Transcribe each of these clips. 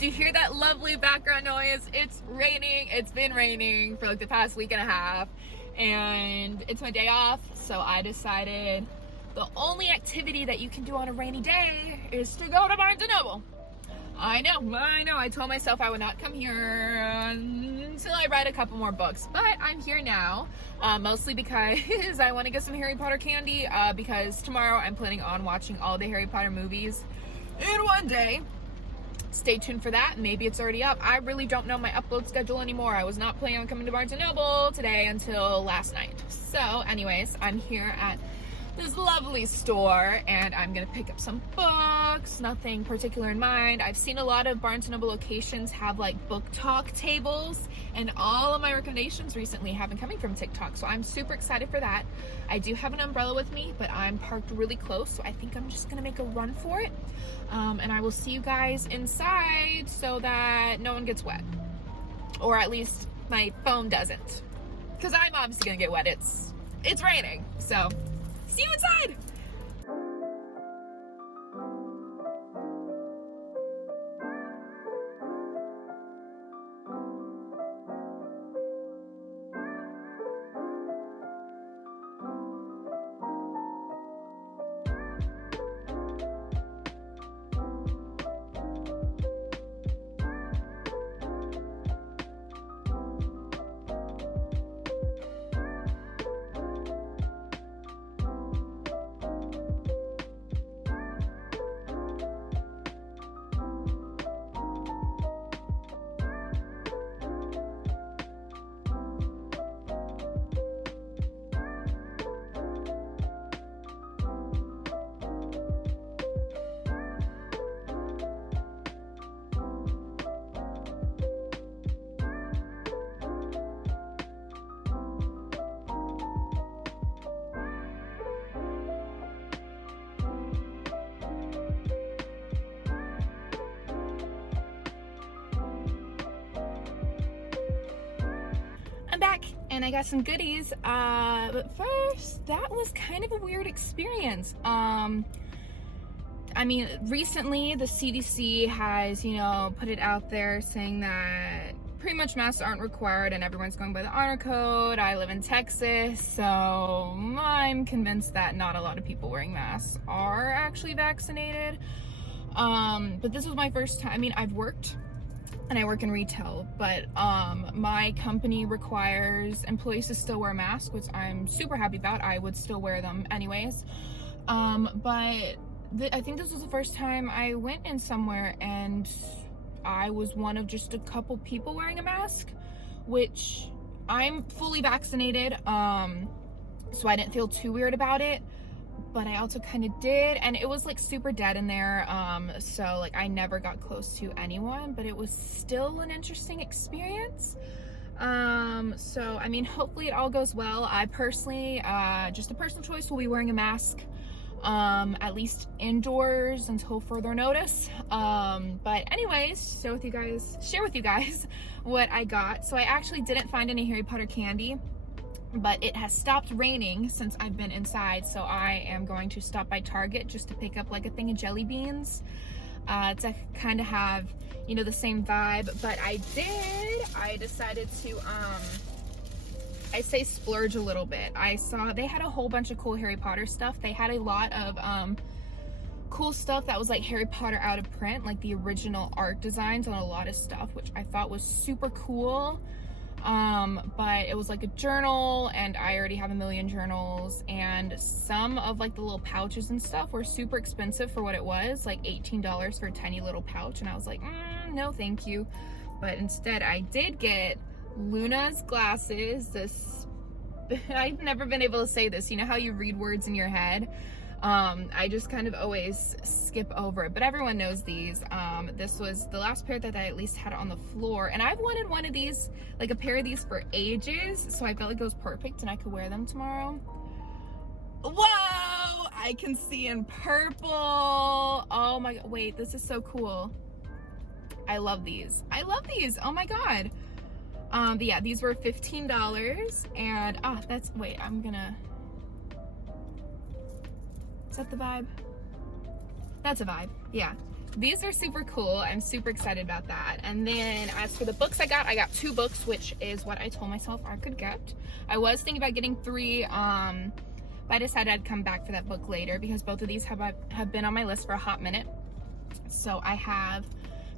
Do you hear that lovely background noise? It's raining. It's been raining for like the past week and a half, and it's my day off, so I decided the only activity that you can do on a rainy day is to go to Barnes & Noble. I know. I told myself I would not come here until I read a couple more books, but I'm here now, mostly because I want to get some Harry Potter candy, because tomorrow I'm planning on watching all the Harry Potter movies in one day. Stay tuned for that. Maybe it's already up. I really don't know my upload schedule anymore. I was not planning on coming to Barnes & Noble today until last night. So anyways, I'm here at this lovely store and I'm gonna pick up some books, nothing particular in mind. I've seen a lot of Barnes & Noble locations have like book talk tables, and all of my recommendations recently have been coming from TikTok, so I'm super excited for that. I do have an umbrella with me, but I'm parked really close, so I think I'm just gonna make a run for it, and I will see you guys inside so that no one gets wet, or at least my phone doesn't, because I'm obviously gonna get wet. It's raining, so see you inside! Back and I got some goodies, but first, that was kind of a weird experience. I mean, recently the CDC has, put it out there saying that pretty much masks aren't required and everyone's going by the honor code. I live in Texas, so I'm convinced that not a lot of people wearing masks are actually vaccinated. But this was my first time. I mean, I've worked and I work in retail, but my company requires employees to still wear masks, which I'm super happy about. I would still wear them anyways. But I think this was the first time I went in somewhere and I was one of just a couple people wearing a mask, which I'm fully vaccinated, so I didn't feel too weird about it. But I also kind of did, and it was like super dead in there, so like I never got close to anyone, but it was still an interesting experience. So I mean, hopefully it all goes well. I personally, just a personal choice, will be wearing a mask, at least indoors until further notice. But anyways, share with you guys what I got. So I actually didn't find any Harry Potter candy, but it has stopped raining since I've been inside, so I am going to stop by Target just to pick up like a thing of jelly beans, to kind of have, the same vibe. But I decided to, I say splurge a little bit. I saw they had a whole bunch of cool Harry Potter stuff. They had a lot of cool stuff that was like Harry Potter out of print, like the original art designs on a lot of stuff, which I thought was super cool. But it was like a journal, and I already have a million journals, and some of like the little pouches and stuff were super expensive for what it was, like $18 for a tiny little pouch, and I was like, no thank you. But instead I did get Luna's glasses. I've never been able to say this, how you read words in your head. I just kind of always skip over it, but everyone knows these. This was the last pair that I at least had on the floor, and I've wanted one of these, like a pair of these, for ages, so I felt like it was perfect and I could wear them tomorrow. Whoa, I can see in purple. Oh my god, wait, this is so cool. I love these. Oh my god. But yeah, these were $15, and is that the vibe? That's a vibe, yeah. these are super cool. I'm super excited about that. And then as for the books I got 2 books, which is what I told myself I could get. I was thinking about getting 3, but I decided I'd come back for that book later because both of these have been on my list for a hot minute. So I have,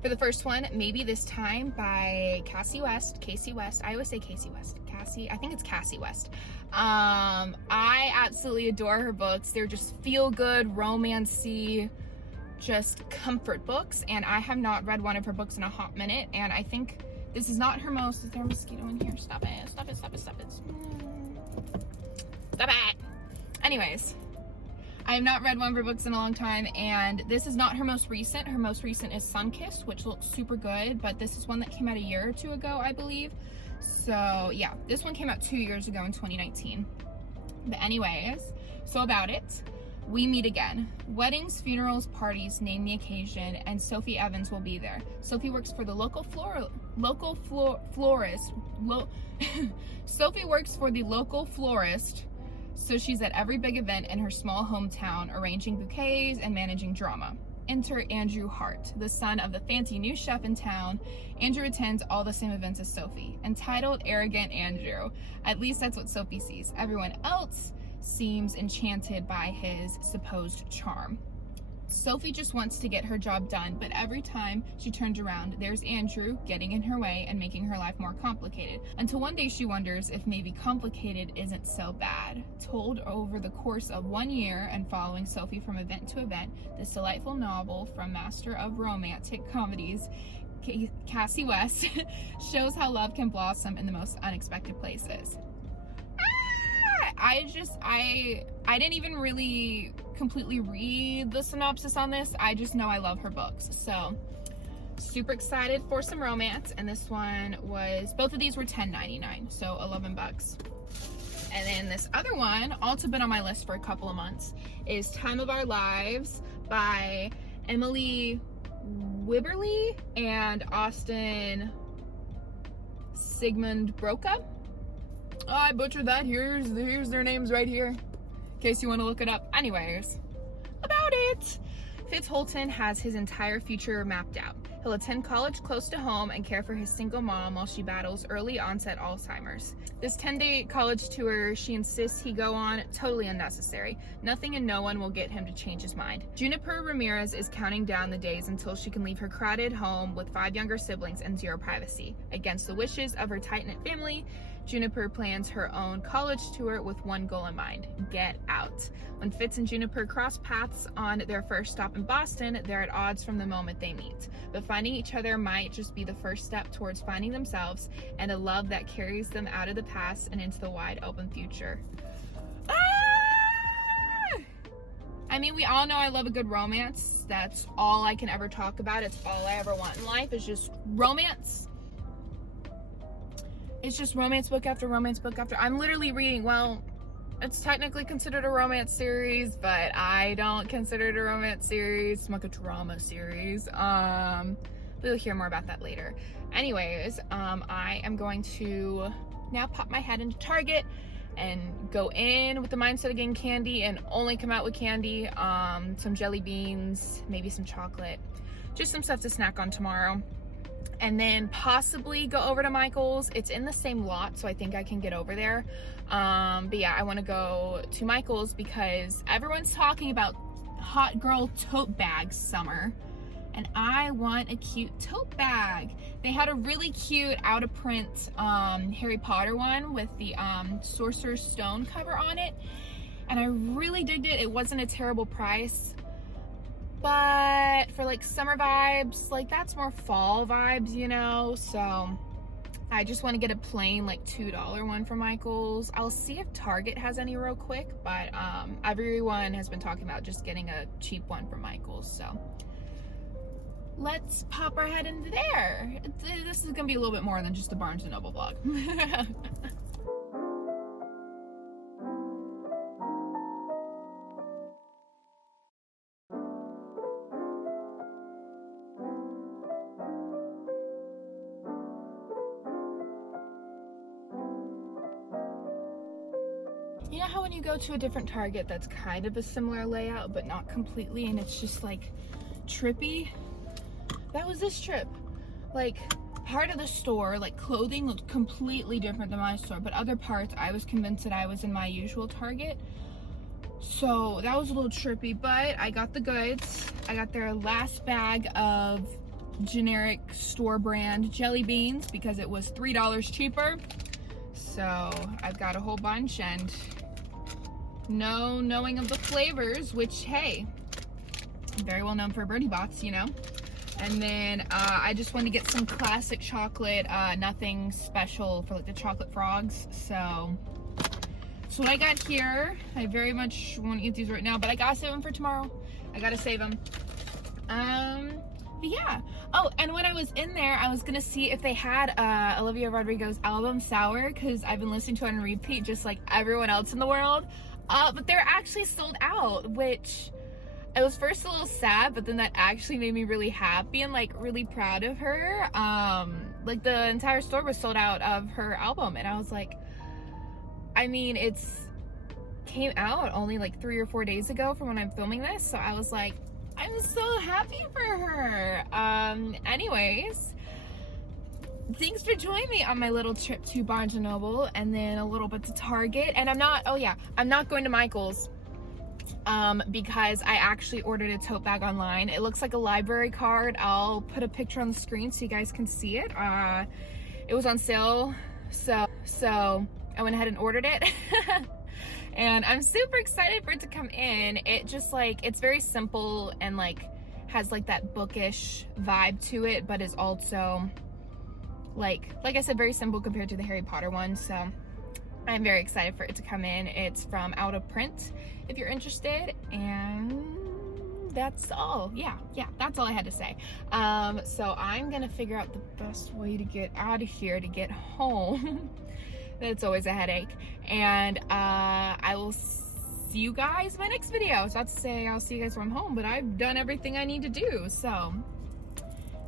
for the first one, Maybe This Time by Cassie West. I always say Casey West. I think it's Cassie West. I absolutely adore her books. They're just feel-good, romancy, just comfort books, and I have not read one of her books in a hot minute, and I think this is not her most... Is there a mosquito in here? Stop it. Stop it. Anyways, I have not read one of her books in a long time, and this is not her most recent. Her most recent is Sunkissed, which looks super good, but this is one that came out a year or 2 ago, I believe. So yeah, this one came out 2 years ago in 2019. But anyways, so about it. We meet again. Weddings, funerals, parties, name the occasion, and Sophie Evans will be there. Sophie works for the Sophie works for the local florist, so she's at every big event in her small hometown, arranging bouquets and managing drama. Enter Andrew Hart, the son of the fancy new chef in town. Andrew attends all the same events as Sophie. Entitled Arrogant Andrew. At least that's what Sophie sees. Everyone else seems enchanted by his supposed charm. Sophie just wants to get her job done, but every time she turns around, there's Andrew getting in her way and making her life more complicated. Until one day she wonders if maybe complicated isn't so bad. Told over the course of 1 year and following Sophie from event to event, this delightful novel from master of romantic comedies, Cassie West, shows how love can blossom in the most unexpected places. I didn't even really completely read the synopsis on this. I just know I love her books. So super excited for some romance. And this one was, both of these were $10.99, so $11. And then this other one, also been on my list for a couple of months, is Time of Our Lives by Emily Wibberley and Austin Sigmund Broca. Oh, I butchered that. Here's their names right here, in case you want to look it up. Anyways, about it. Fitz Holton has his entire future mapped out. He'll attend college close to home and care for his single mom while she battles early onset Alzheimer's. This 10-day college tour she insists he go on, totally unnecessary. Nothing and no one will get him to change his mind. Juniper Ramirez is counting down the days until she can leave her crowded home with 5 younger siblings and 0 privacy. Against the wishes of her tight-knit family, Juniper plans her own college tour with one goal in mind: get out. When Fitz and Juniper cross paths on their first stop in Boston, they're at odds from the moment they meet. But finding each other might just be the first step towards finding themselves and a love that carries them out of the past and into the wide open future. I mean, we all know I love a good romance. That's all I can ever talk about. It's all I ever want in life, is just romance. It's just romance book after romance book after. I'm literally reading, well, it's technically considered a romance series, but I don't consider it a romance series. It's like a drama series. We'll hear more about that later. Anyways, I am going to now pop my head into Target and go in with the mindset of getting candy and only come out with candy. Some jelly beans, maybe some chocolate, just some stuff to snack on tomorrow. And then possibly go over to Michael's. It's in the same lot, so I think I can get over there. But yeah, I want to go to Michael's because everyone's talking about hot girl tote bag summer, and I want a cute tote bag. They had a really cute out of print Harry Potter one with the Sorcerer's Stone cover on it, and I really digged it. It wasn't a terrible price. But for like summer vibes, like that's more fall vibes, you know? So I just want to get a plain like $2 one from Michael's. I'll see if Target has any real quick, but everyone has been talking about just getting a cheap one from Michael's. So let's pop our head into there. This is gonna be a little bit more than just a Barnes & Noble vlog. You know how when you go to a different Target that's kind of a similar layout but not completely, and it's just like trippy, that was this trip. Like, part of the store, like clothing looked completely different than my store, but other parts I was convinced that I was in my usual Target. So that was a little trippy, but I got the goods. I got their last bag of generic store brand jelly beans because it was $3 cheaper. So I've got a whole bunch, and no knowing of the flavors, which, hey, I'm very well known for Birdie Box, you know. And then I just wanted to get some classic chocolate, nothing special for like the chocolate frogs. So what I got here, I very much want to eat these right now, but I gotta save them for tomorrow. I gotta save them. But yeah. Oh, and when I was in there, I was gonna see if they had Olivia Rodrigo's album Sour, because I've been listening to it on repeat just like everyone else in the world. But they're actually sold out, which I was first a little sad, but then that actually made me really happy and like really proud of her. Like the entire store was sold out of her album, and I was like, I mean, it's came out only like 3 or 4 days ago from when I'm filming this, so I was like, I'm so happy for her. Anyways, thanks for joining me on my little trip to Barnes & Noble and then a little bit to Target. And I'm not going to Michael's because I actually ordered a tote bag online. It looks like a library card. I'll put a picture on the screen so you guys can see it. It was on sale, so I went ahead and ordered it. And I'm super excited for it to come in. It just like, it's very simple and like has like that bookish vibe to it, but is also like I said, very simple compared to the Harry Potter one. So I'm very excited for it to come in. It's from Out of Print if you're interested, and that's all. Yeah, that's all I had to say. So I'm gonna figure out the best way to get out of here to get home. That's always a headache. And I will see you guys in my next video. So that's to say I'll see you guys when I'm home, but I've done everything I need to do. So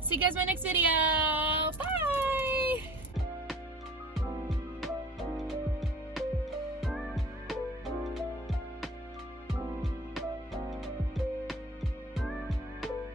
see you guys in my next video. Bye.